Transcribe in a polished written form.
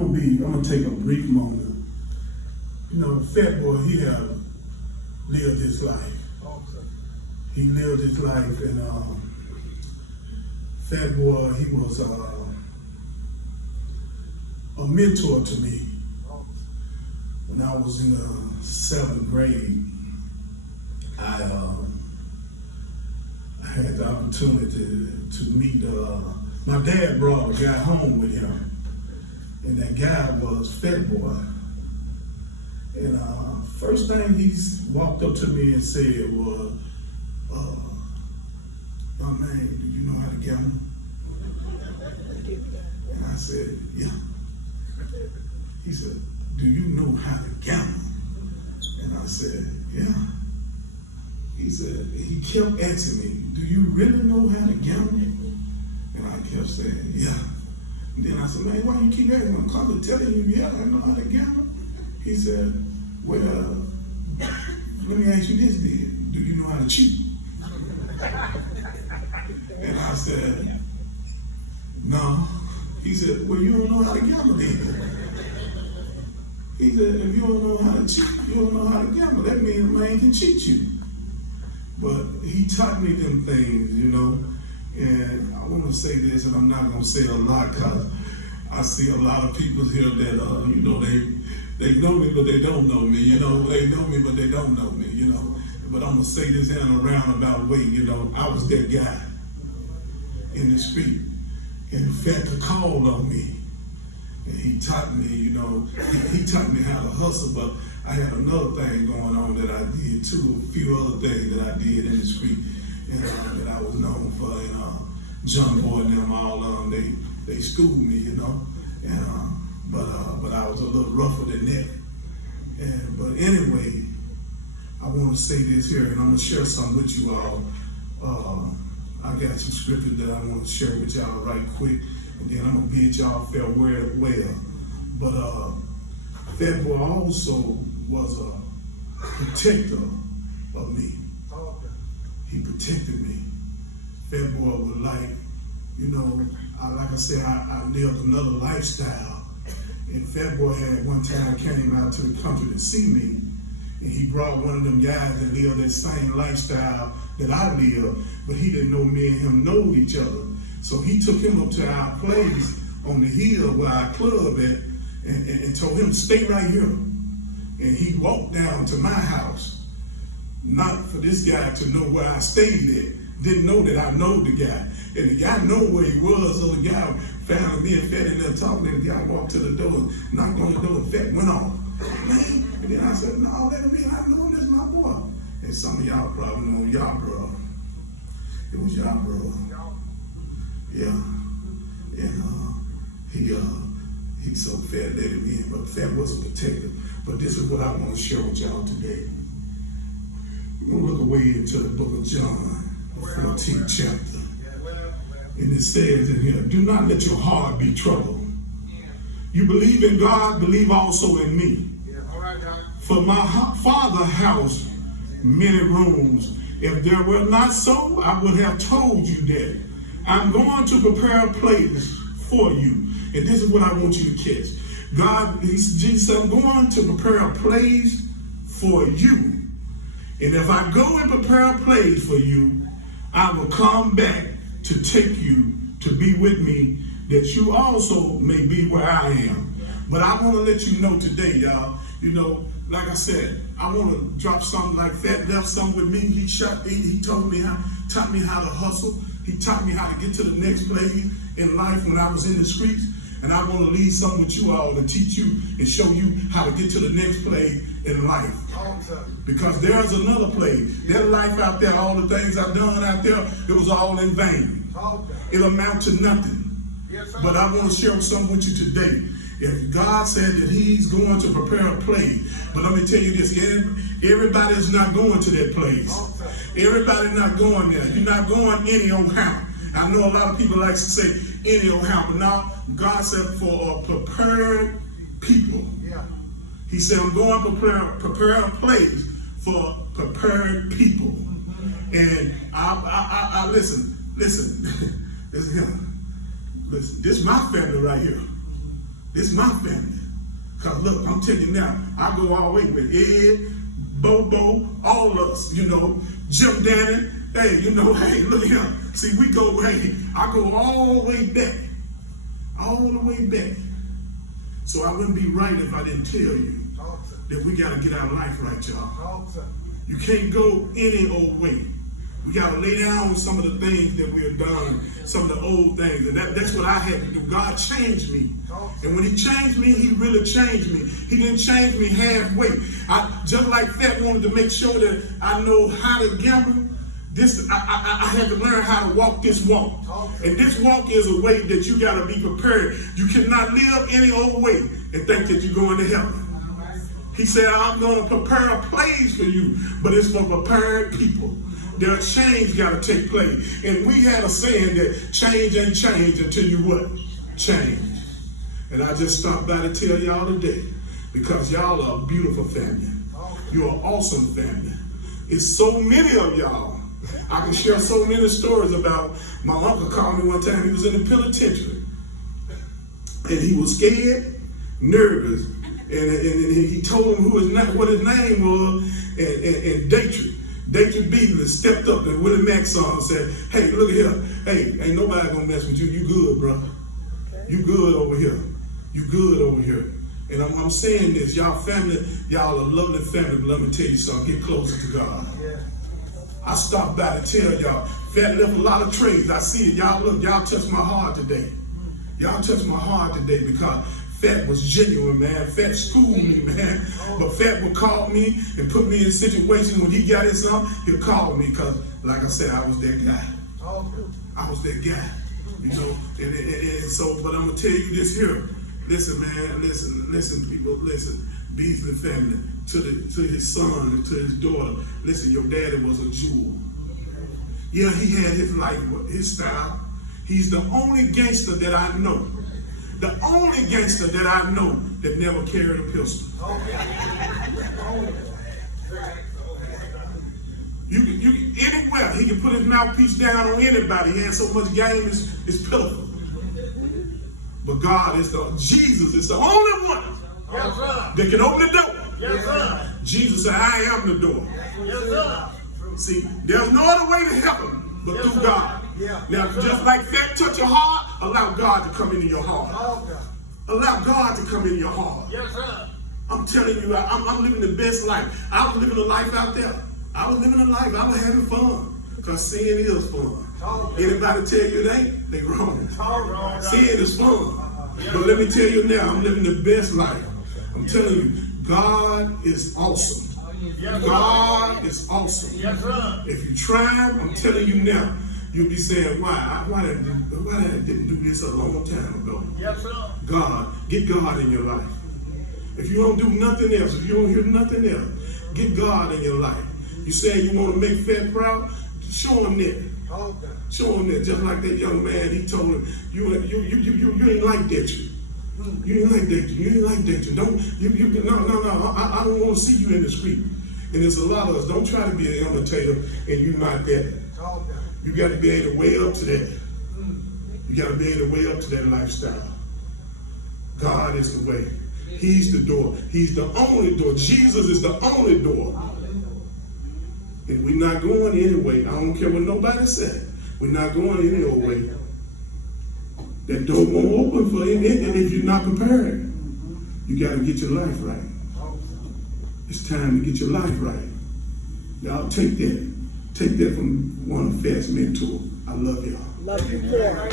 I'm gonna take a brief moment. You know, FatBoy, he have lived his life. He lived his life, and FatBoy, he was a mentor to me. When I was in the 7th grade, I had the opportunity to meet, my dad brought a guy home with him, and that guy was FatBoy. And first thing he walked up to me and said was, "Oh man, do you know how to gamble?" And I said, "Yeah." He said, "Do you know how to gamble?" And I said, "Yeah." He said, he kept asking me, "Do you really know how to gamble?" And I kept saying, "Yeah." And then I said, "Man, why you keep asking me? I'm calling telling you, yeah, I know how to gamble." He said, "Well, let me ask you this then. Do you know how to cheat?" And I said, "No." He said, "Well, you don't know how to gamble then." He said, "If you don't know how to cheat, you don't know how to gamble. That means a man can cheat you." But he taught me them things, you know. And I want to say this, and I'm not going to say it a lot because I see a lot of people here that, you know, they know me, but they don't know me, you know. They know me, but they don't know me, you know. But I'm going to say this in a roundabout way, you know. I was that guy in the street. And Fat called on me. And he taught me, you know, he taught me how to hustle, but I had another thing going on that I did too, a few other things that I did in the street, and that I was known for, and John Boy and them, all of them, they schooled me, you know, and but I was a little rougher than that. And but anyway, I want to say this here, and I'm gonna share something with you all. I got some scriptures that I want to share with y'all right quick, and then I'm gonna bid y'all farewell. But FatBoy also was a protector of me. He protected me. FatBoy was like, you know, like I said, I lived another lifestyle. And FatBoy had one time came out to the country to see me, and he brought one of them guys that lived that same lifestyle that I lived, but he didn't know me and him know each other. So he took him up to our place on the hill where our club at, and told him to stay right here. And he walked down to my house, not for this guy to know where I stayed at. Didn't know that I know the guy. And the guy know where he was, so the guy found me and Fat in there talking, and the guy walked to the door, knocked on the door, and Fat went off. Man. And then I said, "No, let me, I know this is my boy." And some of y'all probably know y'all bro. It was y'all bro. Yeah. And he's so fat, let him in, but Fat was a protector. But this is what I want to share with y'all today. We're going to look away into the book of John, the 14th chapter. And it says in here, "Do not let your heart be troubled. You believe in God, believe also in me. For my Father's house, many rooms. If there were not so, I would have told you that. I'm going to prepare a place for you." And this is what I want you to catch. Jesus said, "I'm going to prepare a place for you. And if I go and prepare a place for you, I will come back to take you to be with me, that you also may be where I am." But I want to let you know today, y'all, you know, like I said, I want to drop something like Fat left something with me. He taught me how to hustle. He taught me how to get to the next place in life when I was in the streets. And I want to leave something with you all to teach you and show you how to get to the next place in life. Because there's another place. There's life out there, all the things I've done out there, it was all in vain. It amount to nothing. But I want to share something with you today. If God said that he's going to prepare a place, but let me tell you this, everybody's not going to that place. Everybody's not going there. You're not going any old how. I know a lot of people like to say any old how, but now God said for a prepared people. He said, "I'm going to prepare a place for prepared people." And I listen, listen, this is my family right here. This is my family. Because look, I'm telling you now, I go all the way with Ed, Bobo, all of us, you know, Jim Danny. Hey, you know, hey, look at him. See, we go, hey, I go all the way back. All the way back. So I wouldn't be right if I didn't tell you that we got to get our life right, y'all. You can't go any old way. We got to lay down some of the things that we have done, some of the old things. And that's what I had to do. God changed me. And when he changed me, he really changed me. He didn't change me halfway. Just like Fat wanted to make sure that I know how to gamble, I had to learn how to walk this walk. And this walk is a way that you got to be prepared. You cannot live any old way and think that you're going to heaven. He said, I'm going to prepare a place for you, but it's for prepared people. Their change got to take place. And we had a saying that change ain't change until you what? Change. And I just stopped by to tell y'all today, because y'all are a beautiful family. You're an awesome family. It's so many of y'all. I can share so many stories about my uncle called me one time. He was in the penitentiary. And he was scared, nervous. And he told him what his name was, and Dayton Beasley stepped up and Willie Mack saw and said, hey, look at here. Hey, ain't nobody gonna mess with you. You good, bro. You good over here. You good over here. And I'm saying this, y'all family, y'all a lovely family, but let me tell you something, get closer to God. I stopped by to tell y'all, Fat left a lot of trades. I see it. Y'all look, y'all touched my heart today. Y'all touched my heart today because Fat was genuine, man. Fat schooled me, man. But Fat would call me and put me in situations when he got in something, he'll call me because, like I said, I was that guy. I was that guy, you know. And so, but I'm going to tell you this here. Listen, man, listen, people, listen. Beasley family, to his son, to his daughter. Listen, your daddy was a jewel. Yeah, he had his life, his style. He's the only gangster that I know. The only gangster that I know that never carried a pistol. You anywhere he can put his mouthpiece down on anybody. He had so much game, it's pitiful. But God is Jesus is the only one that can open the door. Jesus said, I am the door. See, there's no other way to heaven but through God. Now, just like that touch your heart, allow God to come into your heart. Allow God to come into your heart. I'm telling you, I'm living the best life. I was living a life out there. I was living a life. I was having fun. Because sin is fun. Anybody tell you it ain't, they wrong. Sin is fun. But let me tell you now, I'm living the best life. I'm telling you, God is awesome. God is awesome. If you try, I'm telling you now, you'll be saying, why I didn't do this a long time ago. God, get God in your life. If you don't do nothing else, if you don't hear nothing else, get God in your life. You saying you want to make Fat proud? Show him that. Show him that. Just like that young man, he told him, you ain't like that. You ain't like that. You ain't like that. No. I don't want to see you in the street. And there's a lot of us. Don't try to be an imitator and you're not that. You got to be able to weigh up to that. You got to be able to weigh up to that lifestyle. God is the way. He's the door. He's the only door. Jesus is the only door. And we're not going anyway. I don't care what nobody said. We're not going any old way. That door won't open for him if you're not prepared. You got to get your life right. It's time to get your life right. Y'all take that. Take that from one of Fat's mentors. I love y'all. Love you more.